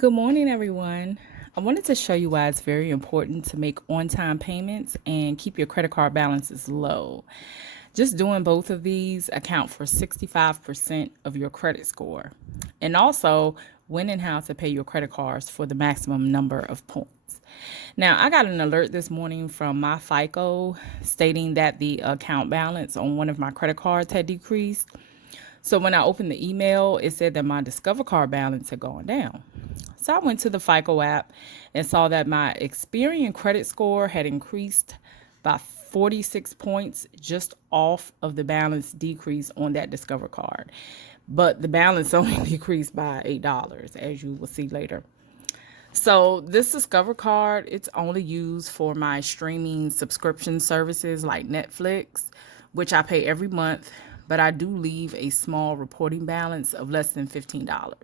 Good morning, everyone. I wanted to show you why it's very important to make on-time payments and keep your credit card balances low. Just doing both of these account for 65% of your credit score. And also when and how to pay your credit cards for the maximum number of points. Now, I got an alert this morning from my FICO stating that the account balance on one of my credit cards had decreased. So when I opened the email, it said that my Discover card balance had gone down. So I went to the FICO app and saw that my Experian credit score had increased by 46 points just off of the balance decrease on that Discover card. But the balance only decreased by $8, as you will see later. So this Discover card, it's only used for my streaming subscription services like Netflix, which I pay every month, but I do leave a small reporting balance of less than $15.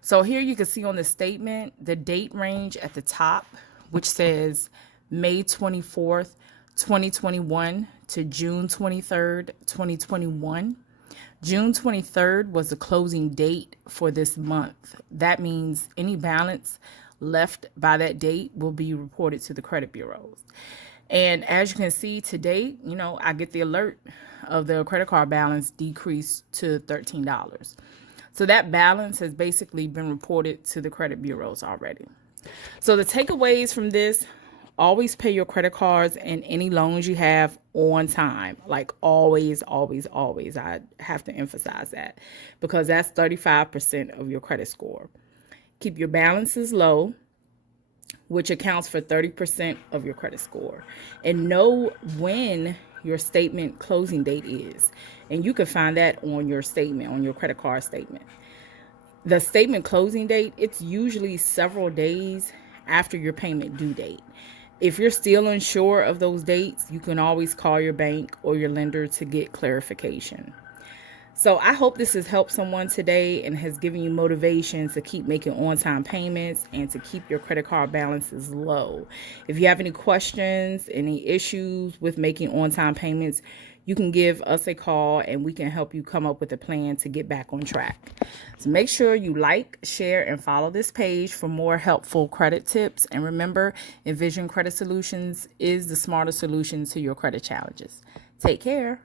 So here you can see on the statement, the date range at the top, which says May 24th, 2021 to June 23rd, 2021. June 23rd was the closing date for this month. That means any balance left by that date will be reported to the credit bureaus. And as you can see today, I get the alert of the credit card balance decreased to $13. So that balance has basically been reported to the credit bureaus already. So the takeaways from this: always pay your credit cards and any loans you have on time. Like always, always, always. I have to emphasize that because that's 35% of your credit score. Keep your balances low, which accounts for 30% of your credit score. And know when your statement closing date is. And you can find that on your statement, on your credit card statement. The statement closing date, it's usually several days after your payment due date. If you're still unsure of those dates, you can always call your bank or your lender to get clarification. So I hope this has helped someone today and has given you motivation to keep making on-time payments and to keep your credit card balances low. If you have any questions, any issues with making on-time payments, you can give us a call and we can help you come up with a plan to get back on track. So make sure you like, share, and follow this page for more helpful credit tips. And remember, Envision Credit Solutions is the smarter solution to your credit challenges. Take care.